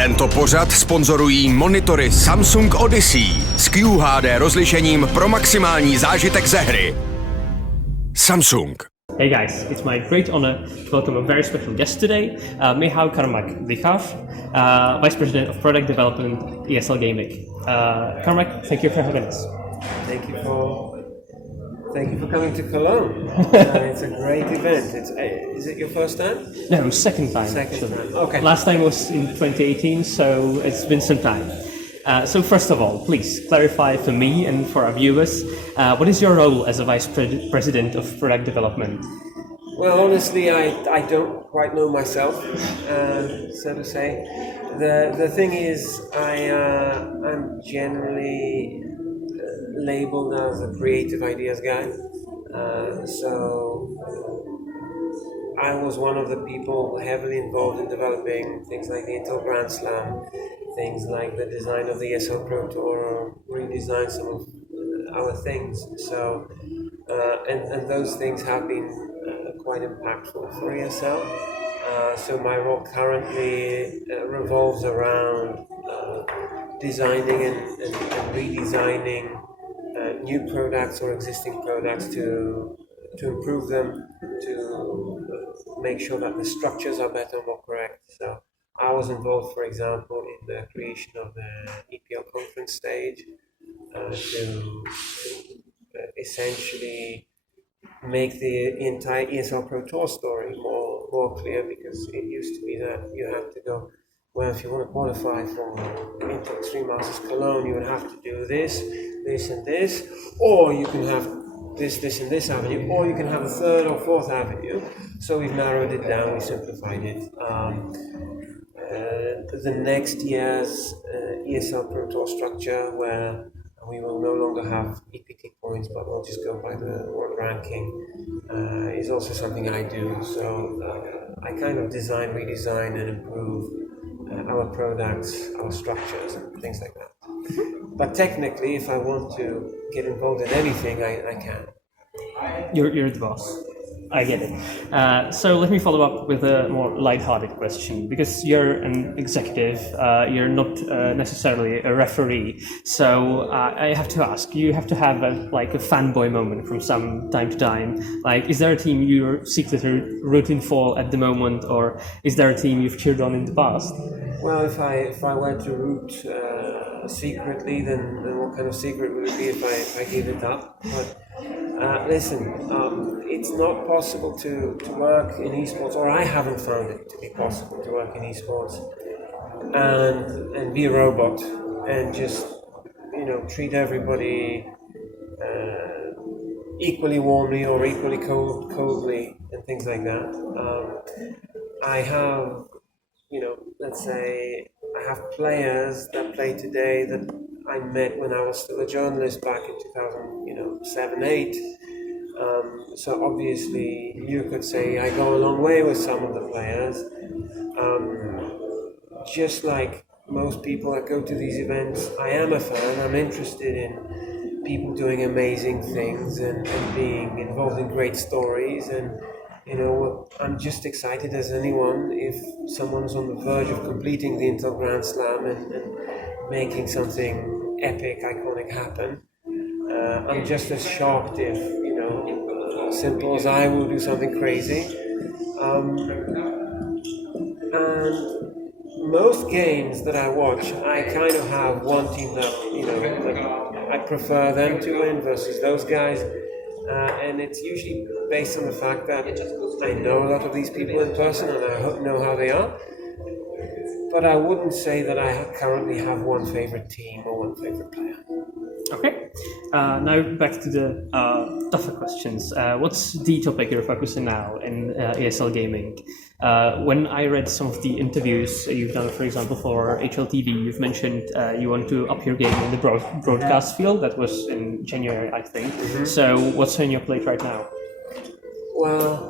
Tento pořad sponzorují monitory Samsung Odyssey s QHD rozlišením pro maximální zážitek ze hry. Samsung. Hey guys, it's my great honor to welcome a very special guest today, Michał Blicharz, Viceprezident of Product Development, ESL Gaming. Carmac, thank you for having us. Thank you for coming to Cologne. It's a great event. Is it your first time? No, second time. Second time. Okay. Last time was in 2018, so it's been some time. So first of all, please clarify for me and for our viewers, what is your role as a Vice President of Product Development? Well, honestly, I don't quite know myself, so to say. The thing is, I'm generally labeled as a creative ideas guy. So I was one of the people heavily involved in developing things like the Intel Grand Slam, things like the design of the ESL Pro Tour, or redesign some of our things. So and those things have been quite impactful for ESL. So my role currently revolves around designing and redesigning new products or existing products to improve them, to make sure that the structures are better, more correct. So I was involved, for example, in the creation of the EPL conference stage to essentially make the entire ESL Pro Tour story more clear, because it used to be that you had to go, well, if you want to qualify for into Extreme Masters Cologne, you would have to do this, this and this, or you can have this and this avenue, or you can have a third or fourth avenue. So we've narrowed it down, we simplified it. The next year's ESL Pro Tour structure, where we will no longer have EPT points, but we'll just go by the world ranking, is also something I do. So I kind of design, redesign and improve our products, our structures and things like that. But technically, if I want to get involved in anything, I can. You're the boss. I get it. So let me follow up with a more lighthearted question, because you're an executive, you're not necessarily a referee. So I have to ask, you have to have a fanboy moment from some time to time. Like, is there a team you're secretly rooting for at the moment, or is there a team you've cheered on in the past? Well, if I were to root secretly, then what kind of secret would it be if I gave it up? But listen, it's not possible to work in esports, or I haven't found it to be possible to work in esports and be a robot and just, treat everybody equally warmly or equally coldly and things like that. I have, let's say, I have players that play today that I met when I was still a journalist back in 2007-8. So obviously you could say I go a long way with some of the players. Just like most people that go to these events, I am a fan. I'm interested in people doing amazing things and being involved in great stories. And I'm just excited as anyone if someone's on the verge of completing the Intel Grand Slam and making something epic, iconic happen. I'm just as shocked if, simple as I will do something crazy. And most games that I watch, I kind of have one team that, I prefer them to win versus those guys. And it's usually based on the fact that I know a lot of these people in person and I know how they are. But I wouldn't say that I currently have one favorite team or one favorite player. Okay. Now back to the tougher questions. What's the topic you're focusing now in ESL Gaming? When I read some of the interviews you've done, for example, for HLTV, you've mentioned you want to up your game in the broadcast field. That was in January, I think. Mm-hmm. So what's on your plate right now? Well,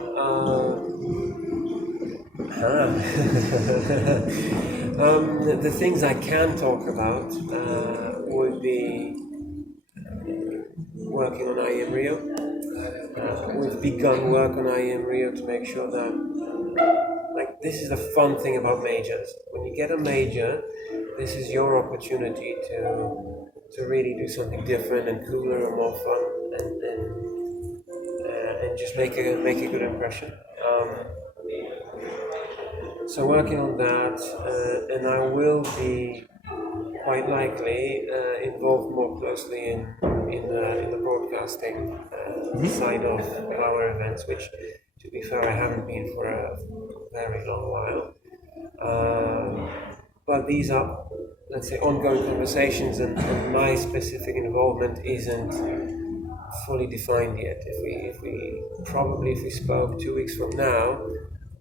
the things I can talk about would be working on IEM Rio. We've begun work on IEM Rio to make sure that like this is the fun thing about majors. When you get a major, this is your opportunity to really do something different and cooler and more fun and just make a good impression. So working on that, and I will be quite likely involved more closely in the broadcasting side of our events, which, to be fair, I haven't been for a very long while. But these are, let's say, ongoing conversations, and my specific involvement isn't fully defined yet. If we spoke 2 weeks from now,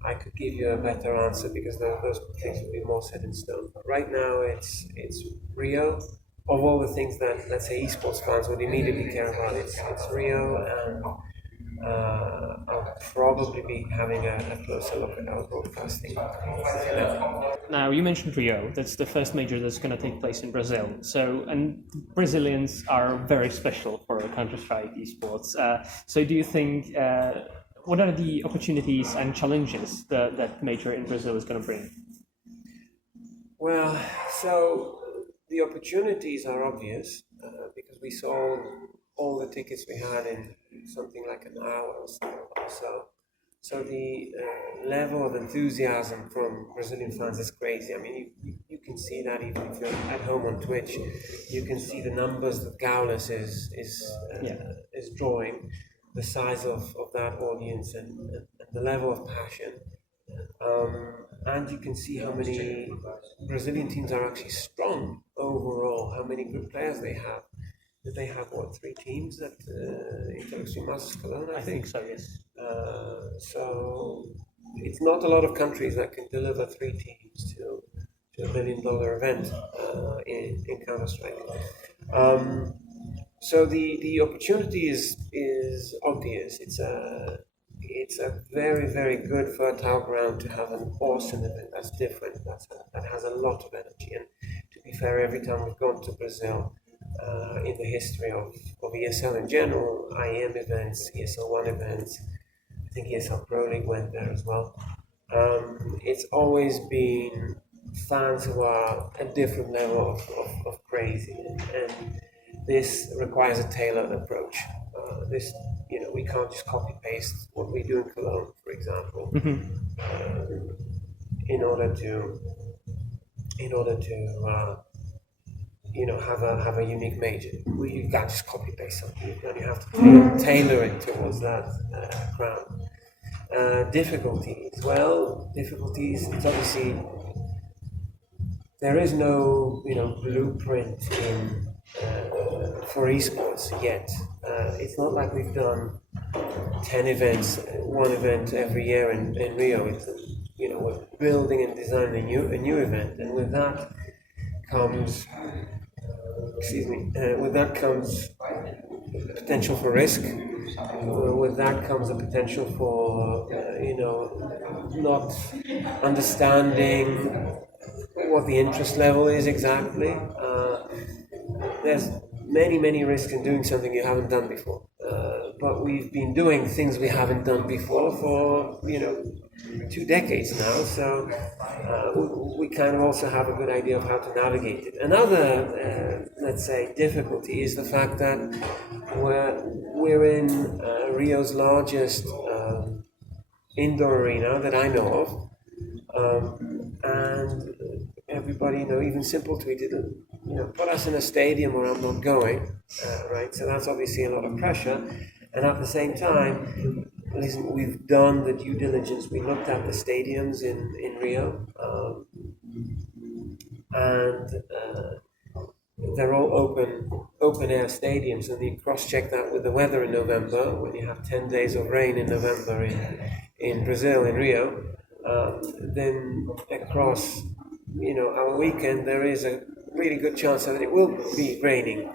I could give you a better answer because those things would be more set in stone. But right now, it's Rio. Of all the things that, let's say, esports fans would immediately care about, it's Rio, and I'll probably be having a closer look at our broadcasting. Now, you mentioned Rio. That's the first major that's going to take place in Brazil. So, and Brazilians are very special for Counter-Strike esports. So do you think, what are the opportunities and challenges that major in Brazil is going to bring? Well, so the opportunities are obvious because we sold all the tickets we had in something like an hour or so. So the level of enthusiasm from Brazilian fans is crazy. I mean, you can see that even if you're at home on Twitch. You can see the numbers that Gaules is drawing, the size of that audience and the level of passion. And you can see how many Brazilian teams are actually strong overall, how many good players they have. They have, 3 teams at Inter Cologne, I think. So, yes. So it's not a lot of countries that can deliver 3 teams to $1 billion event in Counter-Strike. So the opportunity is obvious. It's a very, very good fertile ground to have an awesome event that's different, that has a lot of energy. And to be fair, every time we've gone to Brazil, in the history of ESL in general, IEM events, ESL 1 events, I think ESL Pro League went there as well. It's always been fans who are a different level of crazy, and this requires a tailored approach. We can't just copy paste what we do in Cologne, for example, in order to have a unique major. You can't just copy paste something. You have to tailor it towards that crowd. Difficulties. It's obviously there is no blueprint for esports yet. It's not like we've done 10 events, 1 event every year in Rio. It's we're building and designing a new event, and with that comes potential for risk. With that comes a potential for not understanding what the interest level is exactly. There's many risks in doing something you haven't done before. But we've been doing things we haven't done before for 2 decades now, so we kind of also have a good idea of how to navigate it. Another, let's say, difficulty is the fact that we're in Rio's largest indoor arena that I know of, and everybody, even Simple tweeted, put us in a stadium or I'm not going, right? So that's obviously a lot of pressure. And at the same time, listen, we've done the due diligence. We looked at the stadiums in Rio, and they're all open air stadiums. And you cross-check that with the weather in November, when you have 10 days of rain in November in Brazil, in Rio. Then across our weekend, there is a really good chance that it will be raining.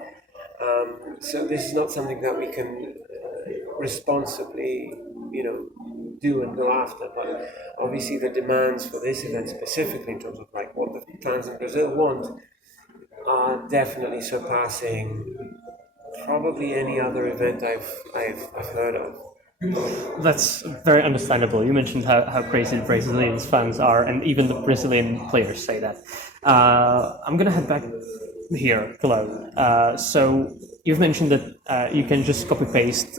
So this is not something that we can responsibly, do and go after. But obviously the demands for this event specifically in terms of like what the fans in Brazil want are definitely surpassing probably any other event I've heard of. That's very understandable. You mentioned how crazy the Brazilian fans are, and even the Brazilian players say that. I'm going to head back here, Cologne. So you've mentioned that you can just copy-paste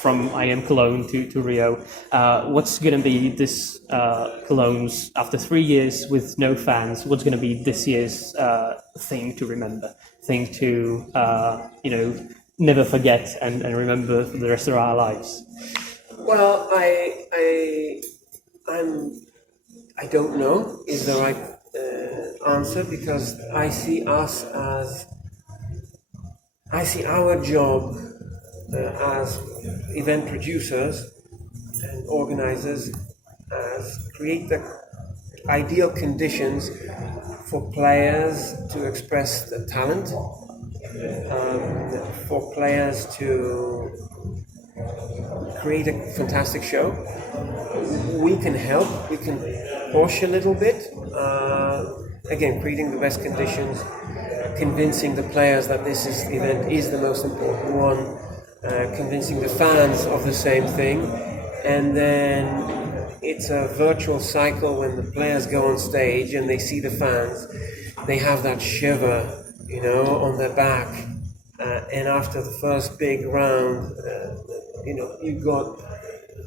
from I am Cologne to Rio. What's going to be this Cologne's, after 3 years with no fans, what's going to be this year's thing to remember, thing to, never forget and remember for the rest of our lives? Well, I don't know is the right answer, because I see our job as event producers and organizers as create the ideal conditions for players to express the talent, for players to create a fantastic show. We can help, we can push a little bit, again, creating the best conditions, convincing the players that this event is the most important one, convincing the fans of the same thing, and then it's a virtual cycle. When the players go on stage and they see the fans, they have that shiver, on their back, and after the first big round,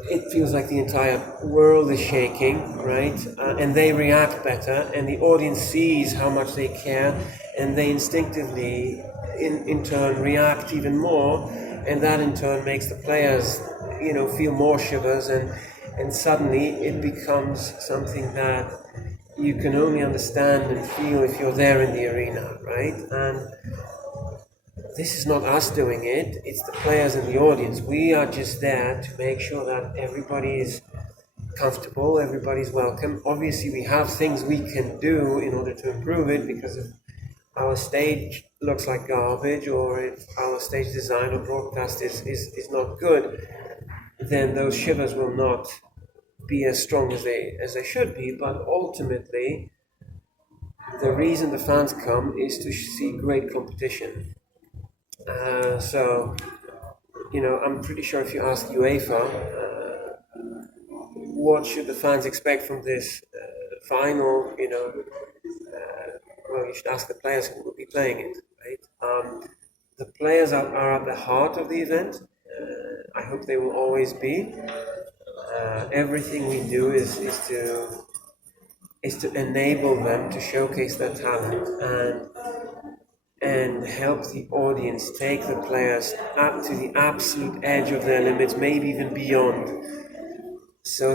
it feels like the entire world is shaking, right? And they react better, and the audience sees how much they care, and they instinctively, in turn, react even more, and that in turn makes the players, feel more shivers, and suddenly it becomes something that you can only understand and feel if you're there in the arena, right? And this is not us doing it, it's the players and the audience. We are just there to make sure that everybody is comfortable, everybody's welcome. Obviously, we have things we can do in order to improve it, because if our stage looks like garbage, or if our stage design or broadcast is not good, then those shivers will not be as strong as they should be. But ultimately, the reason the fans come is to see great competition. So, I'm pretty sure if you ask UEFA, what should the fans expect from this final, well, you should ask the players who will be playing it, right? The players are at the heart of the event. I hope they will always be. Everything we do is to enable them to showcase their talent and help the audience take the players up to the absolute edge of their limits, maybe even beyond, so